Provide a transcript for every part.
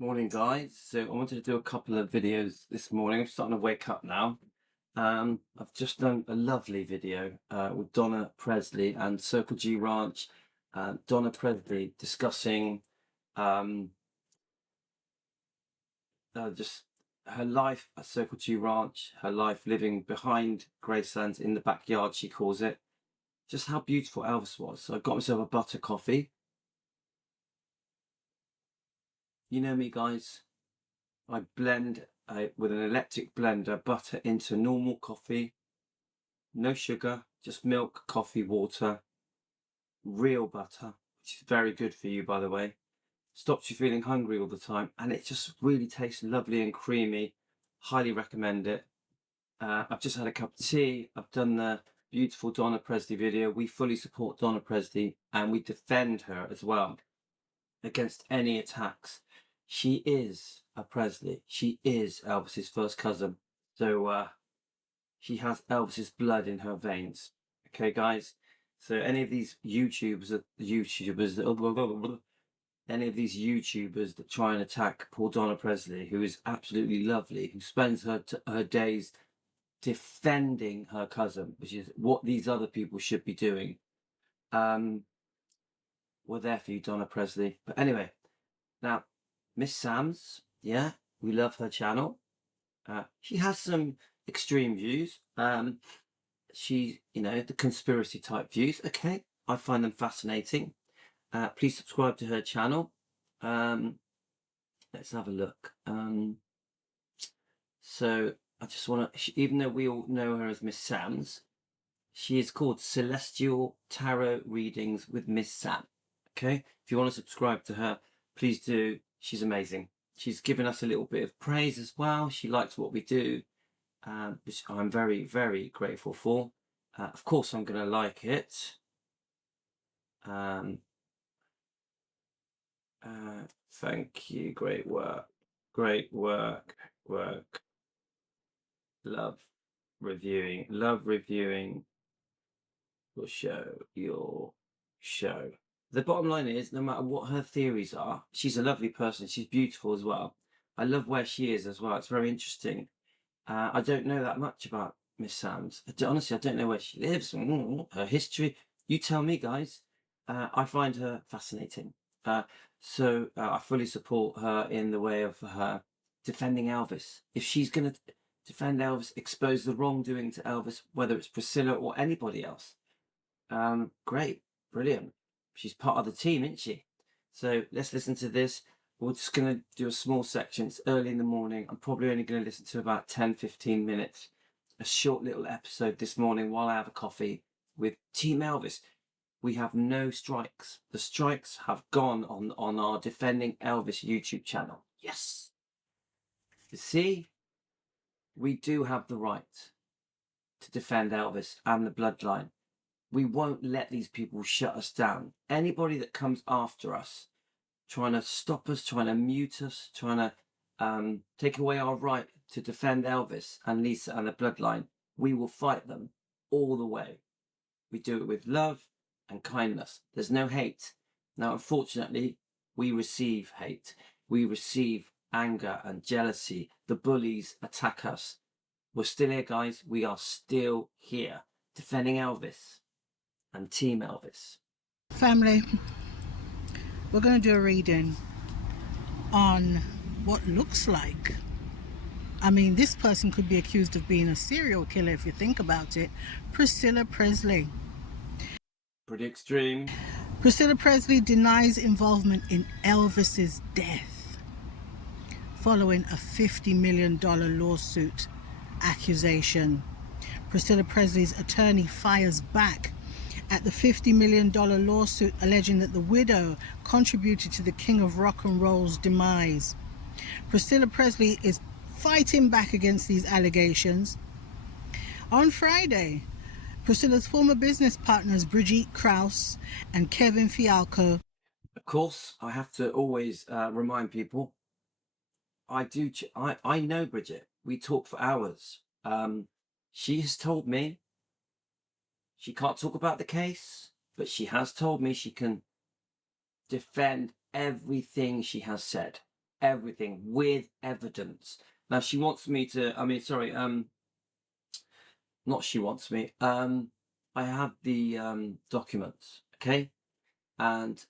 Morning, guys. So I wanted to do a couple of videos this morning. I'm starting to wake up now. I've just done a lovely video with Donna Presley and Circle G Ranch. Donna Presley discussing um, just her life at Circle G Ranch, her life living behind Graceland's in the backyard, she calls it. Just how beautiful Elvis was. So I got myself a butter coffee. You know me, guys. I blend with an electric blender butter into normal coffee, no sugar, just milk, coffee, water, real butter, which is very good for you, by the way. Stops you feeling hungry all the time, and it just really tastes lovely and creamy. Highly recommend it. I've just had a cup of tea. I've done the beautiful Donna Presley video. We fully support Donna Presley and we defend her as well against any attacks. She is a Presley. She is Elvis's first cousin. So she has Elvis's blood in her veins. Okay, guys. So any of these any of these YouTubers that try and attack poor Donna Presley, who is absolutely lovely, who spends her days defending her cousin, which is what these other people should be doing. We're there for you, Donna Presley. But anyway, now Miss Sam's, yeah, we love her channel. She has some extreme views. She, the conspiracy type views. Okay, I find them fascinating. Please subscribe to her channel. Let's have a look. So I just want to, even though we all know her as Miss Sam's, she is called Celestial Tarot Readings with Miss Sam. Okay, if you want to subscribe to her, please do. She's amazing. She's given us a little bit of praise as well. She likes what we do, which I'm very, very grateful for. Of course, I'm going to like it. Thank you. Great work. Great work. Love reviewing your show. The bottom line is, no matter what her theories are, she's a lovely person. She's beautiful as well. I love where she is as well. It's very interesting. I don't know that much about Miss Sam's. Honestly, I don't know where she lives, her history. You tell me, guys. I find her fascinating. So I fully support her in the way of her defending Elvis. If she's going to defend Elvis, expose the wrongdoing to Elvis, whether it's Priscilla or anybody else, great, brilliant. She's part of the team, isn't she? So let's listen to this. We're just going to do a small section. It's early in the morning. I'm probably only going to listen to about 10-15 minutes. A short little episode this morning while I have a coffee with Team Elvis. We have no strikes. The strikes have gone on our Defending Elvis YouTube channel. Yes. You see, we do have the right to defend Elvis and the bloodline. We won't let these people shut us down. Anybody that comes after us, trying to stop us, trying to mute us, trying to take away our right to defend Elvis and Lisa and the bloodline, we will fight them all the way. We do it with love and kindness. There's no hate. Now, unfortunately, we receive hate. We receive anger and jealousy. The bullies attack us. We're still here, guys. We are still here defending Elvis and Team Elvis. Family, we're going to do a reading on what looks like, this person could be accused of being a serial killer if you think about it. Priscilla Presley. Pretty extreme. Priscilla Presley denies involvement in Elvis's death following a $50 million lawsuit accusation. Priscilla Presley's attorney fires back at the $50 million lawsuit alleging that the widow contributed to the King of Rock and Roll's demise. Priscilla Presley is fighting back against these allegations. On Friday, Priscilla's former business partners Brigitte Krause and Kevin Fialco. Of course, I have to always remind people, I know Bridget. We talk for hours. She has told me she can't talk about the case, but she has told me she can defend everything she has said. everything with evidence. Now she wants me to, not she wants me, I have the documents, okay? And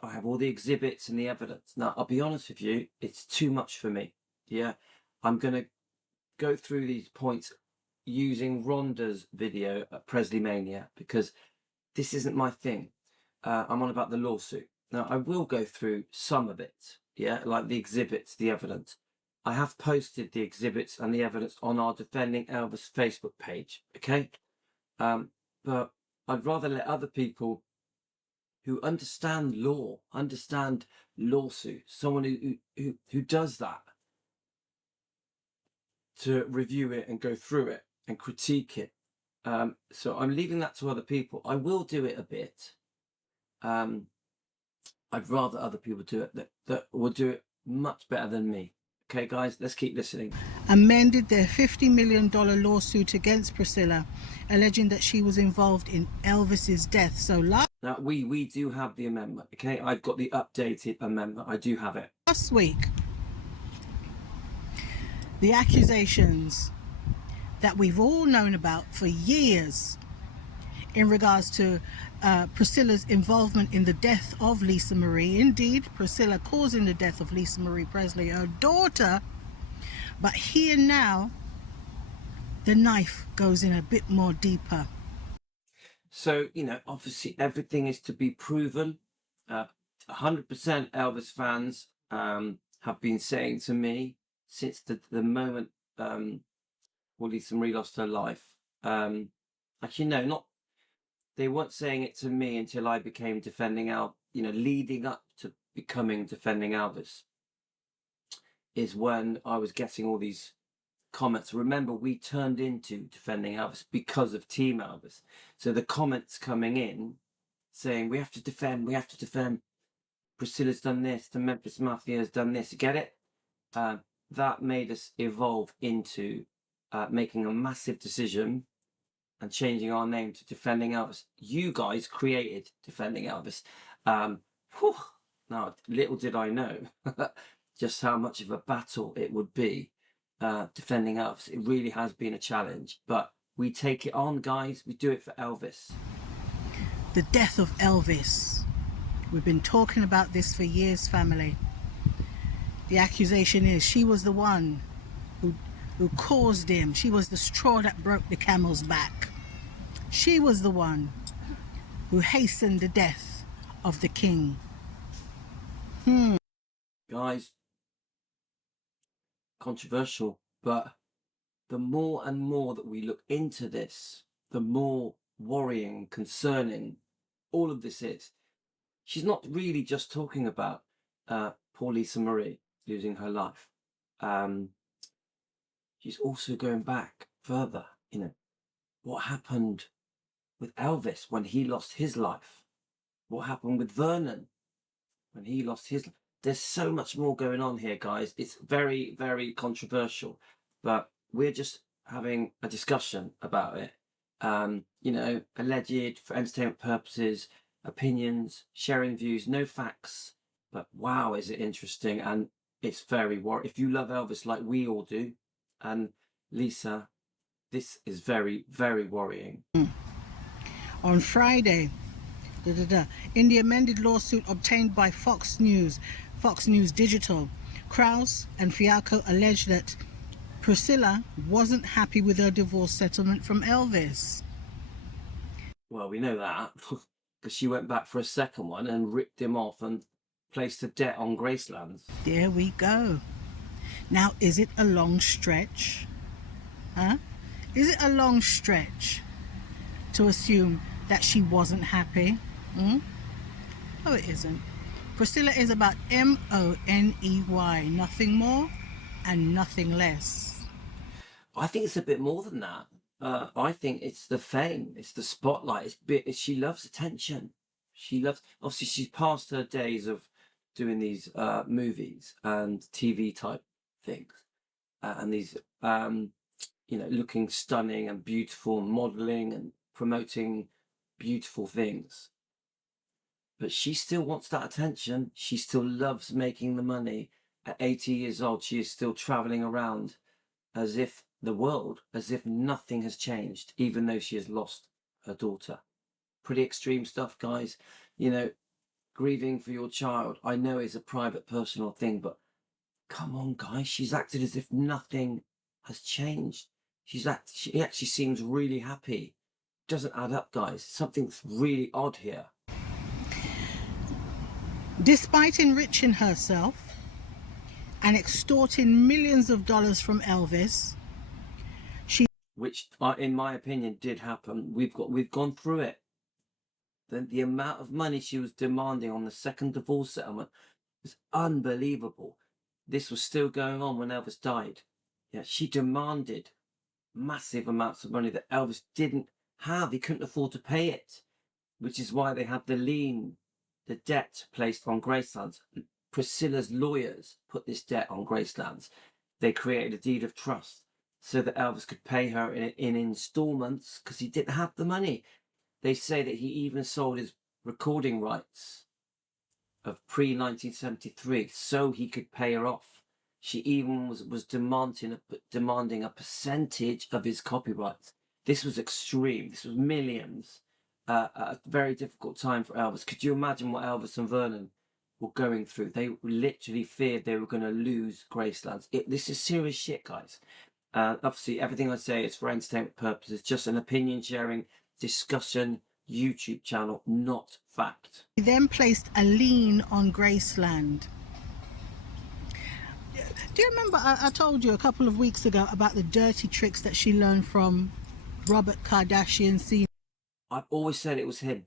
I have all the exhibits and the evidence. Now, I'll be honest with you, it's too much for me. Yeah. I'm going to go through these points using Rhonda's video at Presley Mania, because this isn't my thing. I'm on about the lawsuit. Now, I will go through some of it, yeah, like the exhibits, the evidence. I have posted the exhibits and the evidence on our Defending Elvis Facebook page, okay? But I'd rather let other people who understand law, understand lawsuits, someone who does that, to review it and go through it and critique it. So I'm leaving that to other people. I will do it a bit. I'd rather other people do it that will do it much better than me. Okay, guys, let's keep listening. Amended their $50 million lawsuit against Priscilla, alleging that she was involved in Elvis's death. So now we do have the amendment. Okay, I've got the updated amendment. I do have it. last week, the accusations that we've all known about for years in regards to Priscilla's involvement in the death of Lisa Marie. Indeed, Priscilla causing the death of Lisa Marie Presley, her daughter. But here now, the knife goes in a bit more deeper. So, obviously everything is to be proven. 100% Elvis fans have been saying to me since the moment Lisa Marie lost her life. Actually, no, they weren't saying it to me until I became Defending Elvis, leading up to becoming Defending Elvis, is when I was getting all these comments. Remember, we turned into Defending Elvis because of Team Elvis. So the comments coming in saying, we have to defend, Priscilla's done this, the Memphis Mafia has done this, get it? That made us evolve into making a massive decision and changing our name to Defending Elvis. You guys created Defending Elvis. Now, little did I know just how much of a battle it would be, Defending Elvis. It really has been a challenge, but we take it on, guys. We do it for Elvis. The death of Elvis. We've been talking about this for years, family. The accusation is she was the one who caused him. She was the straw that broke the camel's back. She was the one who hastened the death of the king. Guys, controversial, but the more and more that we look into this, the more worrying, concerning all of this is. She's not really just talking about poor Lisa Marie losing her life. She's also going back further, what happened with Elvis when he lost his life? What happened with Vernon when he lost his life? There's so much more going on here, guys. It's very, very controversial, but we're just having a discussion about it. Alleged for entertainment purposes, opinions, sharing views, no facts. But wow, is it interesting, and it's very worrying. If you love Elvis like we all do, and Lisa, this is very, very worrying. On Friday, in the amended lawsuit obtained by Fox News Digital, Krause and Fialco alleged that Priscilla wasn't happy with her divorce settlement from Elvis. Well, we know that because she went back for a second one and ripped him off and placed a debt on Graceland's. There we go. Now, is it a long stretch? Is it a long stretch to assume that she wasn't happy? Oh, it isn't. Priscilla is about Money, nothing more and nothing less. I think it's a bit more than that. I think it's the fame, it's the spotlight. She loves attention. Obviously, she's past her days of doing these movies and TV type things, and these looking stunning and beautiful, modeling and promoting beautiful things. But she still wants that attention. She still loves making the money, At 80 years old, she is still traveling around as if nothing has changed, even though she has lost her daughter. Pretty extreme stuff, guys. You know, grieving for your child, I know is a private, personal thing, but come on, guys. She's acted as if nothing has changed. She actually seems really happy. Doesn't add up, guys. Something's really odd here. Despite enriching herself and extorting millions of dollars from Elvis, which, in my opinion, did happen. We've gone through it. The amount of money she was demanding on the second divorce settlement was unbelievable. This was still going on when Elvis died. Yeah, she demanded massive amounts of money that Elvis didn't have. He couldn't afford to pay it, which is why they had the debt placed on Graceland's. Priscilla's lawyers put this debt on Graceland's. They created a deed of trust so that Elvis could pay her in installments because he didn't have the money. They say that he even sold his recording rights of pre-1973 so he could pay her off. She even was demanding a percentage of his copyrights. This was extreme. This was millions. A very difficult time for Elvis. Could you imagine what Elvis and Vernon were going through? They literally feared they were going to lose Graceland. This is serious shit, guys. Obviously, everything I say is for entertainment purposes, just an opinion sharing, discussion, YouTube channel, not fact. he then placed a lien on Graceland. Do you remember I told you a couple of weeks ago about the dirty tricks that she learned from Robert Kardashian Sr.? I've always said it was him.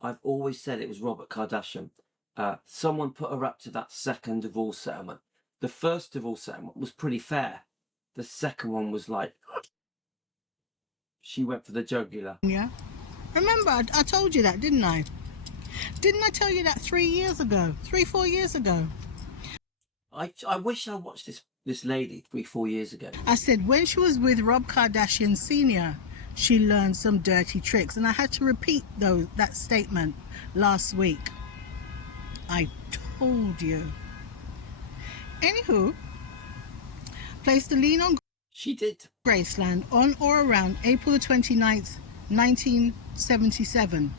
I've always said it was Robert Kardashian. Someone put her up to that second divorce settlement. The first divorce settlement was pretty fair. The second one was like, she went for the jugular. Yeah. Remember, I told you that, didn't I? Didn't I tell you that 4 years ago? I wish I watched this lady 4 years ago. I said when she was with Rob Kardashian Sr., she learned some dirty tricks. And I had to repeat that statement last week. I told you. Anywho, placed a lien on She did. Graceland on or around April the 29th, 1977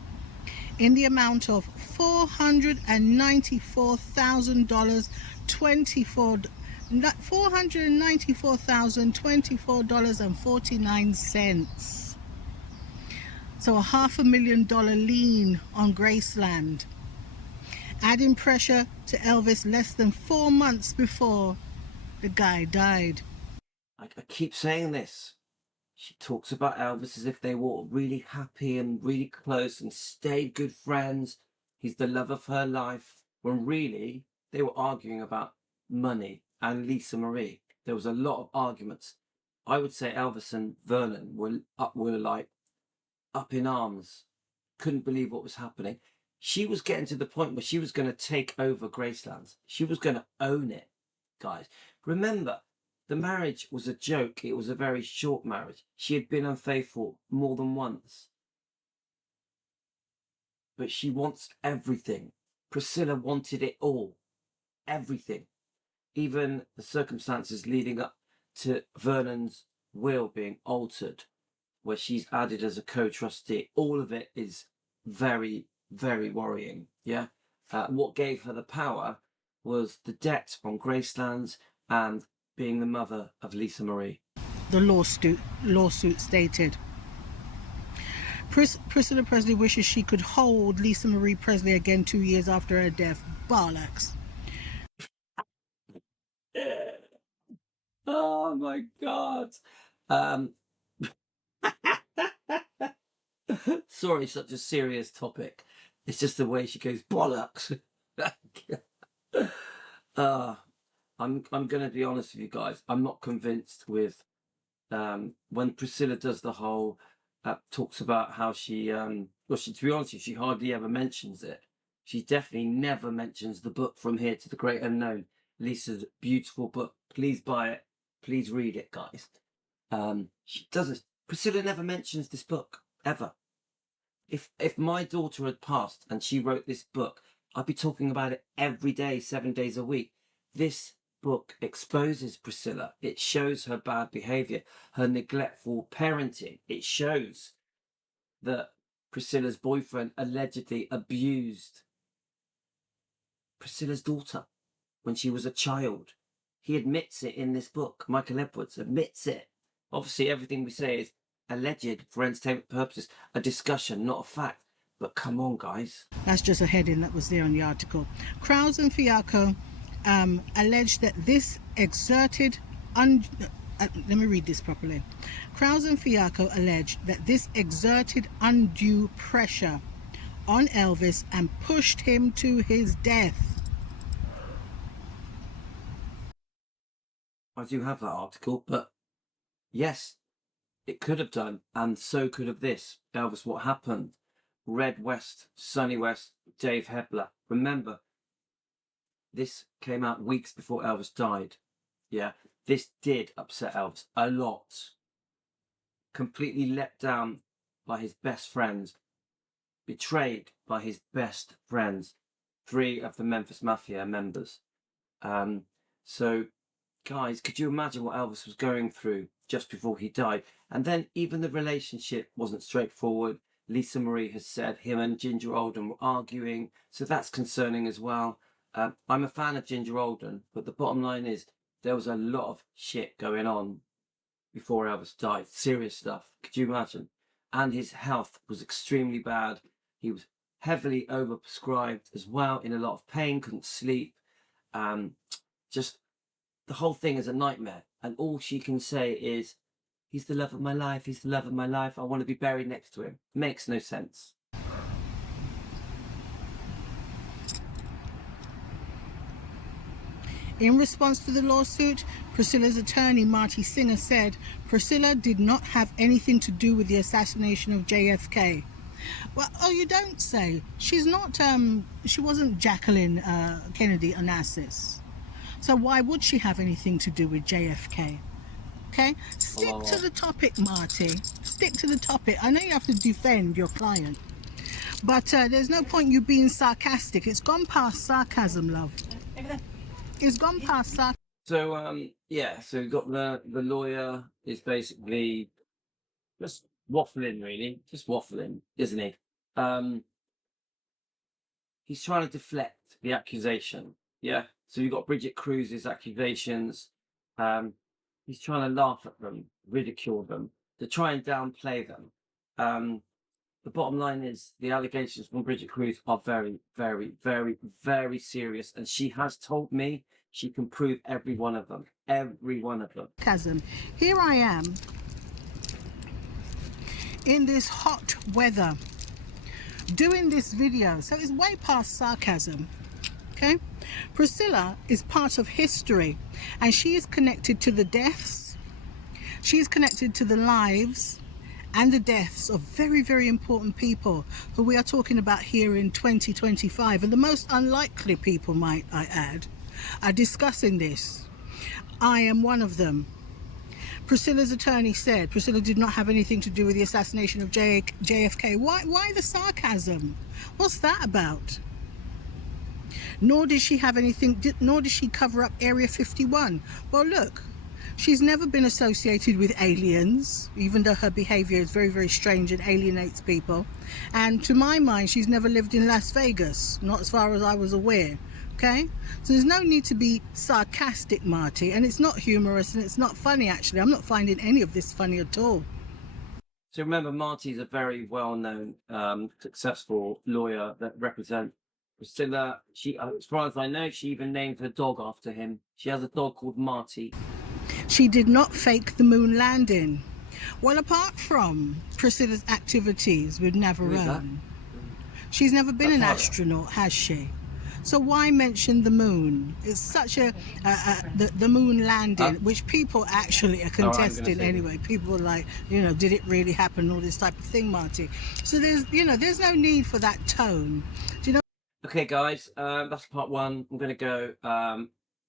in the amount of $494,024, $494,024.49. So a $500,000 lien on Graceland, adding pressure to Elvis less than 4 months before the guy died. I keep saying this. She talks about Elvis as if they were really happy and really close and stayed good friends. He's the love of her life. When really, they were arguing about money and Lisa Marie. There was a lot of arguments. I would say Elvis and Vernon were like up in arms. Couldn't believe what was happening. She was getting to the point where she was going to take over Graceland. She was going to own it, guys. Remember, the marriage was a joke. It was a very short marriage. She had been unfaithful more than once. But she wants everything. Priscilla wanted it all. Everything. Even the circumstances leading up to Vernon's will being altered, where she's added as a co-trustee. All of it is very, very worrying. Yeah. What gave her the power was the debt on Graceland's and being the mother of Lisa Marie. The lawsuit stated. Priscilla Presley wishes she could hold Lisa Marie Presley again 2 years after her death. Bollocks. Oh my God. Sorry, such a serious topic. It's just the way she goes, bollocks. I'm going to be honest with you guys. I'm not convinced with when Priscilla does the whole talks about how she to be honest with you, she hardly ever mentions it. She definitely never mentions the book From Here to the Great Unknown. Lisa's beautiful book. Please buy it. Please read it, guys. She doesn't. Priscilla never mentions this book ever. If my daughter had passed and she wrote this book, I'd be talking about it every day, 7 days a week. This book exposes Priscilla. It shows her bad behavior, her neglectful parenting. It shows that Priscilla's boyfriend allegedly abused Priscilla's daughter when she was a child. He admits it in this book. Michael Edwards admits it. Obviously, everything we say is alleged for entertainment purposes, a discussion, not a fact. But come on, guys. That's just a heading that was there on the article. Krause and Fiacco alleged that this exerted... let me read this properly. Krause and Fiacco alleged that this exerted undue pressure on Elvis and pushed him to his death. I do have that article, but yes, it could have done, and so could have this. Elvis, what happened? Red West, Sonny West, Dave Hebler. Remember, this came out weeks before Elvis died. Yeah, this did upset Elvis a lot. Completely let down by his best friends, betrayed by his best friends, 3 of the Memphis Mafia members. So, guys, could you imagine what Elvis was going through just before he died? And then even the relationship wasn't straightforward. Lisa Marie has said him and Ginger Alden were arguing, so that's concerning as well. I'm a fan of Ginger Alden, but the bottom line is there was a lot of shit going on before Elvis died. Serious stuff. Could you imagine? And his health was extremely bad. He was heavily overprescribed as well, in a lot of pain, couldn't sleep. Just the whole thing is a nightmare. And all she can say is, he's the love of my life, he's the love of my life, I want to be buried next to him. Makes no sense. In response to the lawsuit, Priscilla's attorney, Marty Singer, said Priscilla did not have anything to do with the assassination of JFK. Well, oh, you don't say. She's not, she wasn't Jacqueline Kennedy Onassis. So why would she have anything to do with JFK? Okay, stick to the topic, Marty. Stick to the topic. I know you have to defend your client, but there's no point you being sarcastic. It's gone past sarcasm, love. It's gone past sarcasm. So, yeah, so we've got the lawyer is basically just waffling, really. Just waffling, isn't he? He's trying to deflect the accusation, yeah? So you've got Bridget Cruz's accusations. He's trying to laugh at them, ridicule them, to try and downplay them. The bottom line is the allegations from Bridget Cruz are very, very, very, very serious. And she has told me she can prove every one of them. Every one of them. Sarcasm. Here I am in this hot weather doing this video. So it's way past sarcasm. Okay? Priscilla is part of history, and she is connected to the deaths. She's connected to the lives and the deaths of very, very important people who we are talking about here in 2025. And the most unlikely people, might I add, are discussing this. I am one of them. Priscilla's attorney said Priscilla did not have anything to do with the assassination of JFK. Why the sarcasm? What's that about? Nor did she have anything, nor did she cover up Area 51. Well, look, she's never been associated with aliens, even though her behavior is very, very strange and alienates people. And to my mind, she's never lived in Las Vegas, not as far as I was aware. Okay? So there's no need to be sarcastic, Marty, and it's not humorous and it's not funny, actually. I'm not finding any of this funny at all. So remember, Marty's a very well-known, successful lawyer that represents Priscilla. She, as far as I know, she even named her dog after him. She has a dog called Marty. She did not fake the moon landing. Well, apart from Priscilla's activities with Navarone, she's never been an astronaut, has she? So why mention the moon? It's such a the moon landing, which people actually are contesting anyway. People are like, you know, did it really happen? All this type of thing, Marty. So there's, you know, there's no need for that tone. Do you know? Okay, guys, that's part one. I'm gonna go. I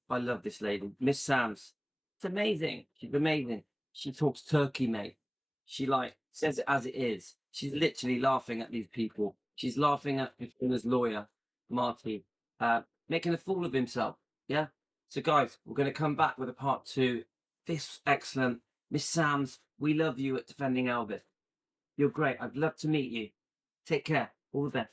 love this lady, Miss Sams. It's amazing. She's amazing. She talks turkey, mate. She like says it as it is. She's literally laughing at these people. She's laughing at Priscilla's lawyer, Marty, making a fool of himself. Yeah. So guys, we're going to come back with a part 2. This excellent. Miss Sams, we love you at Defending Elvis. You're great. I'd love to meet you. Take care. All the best.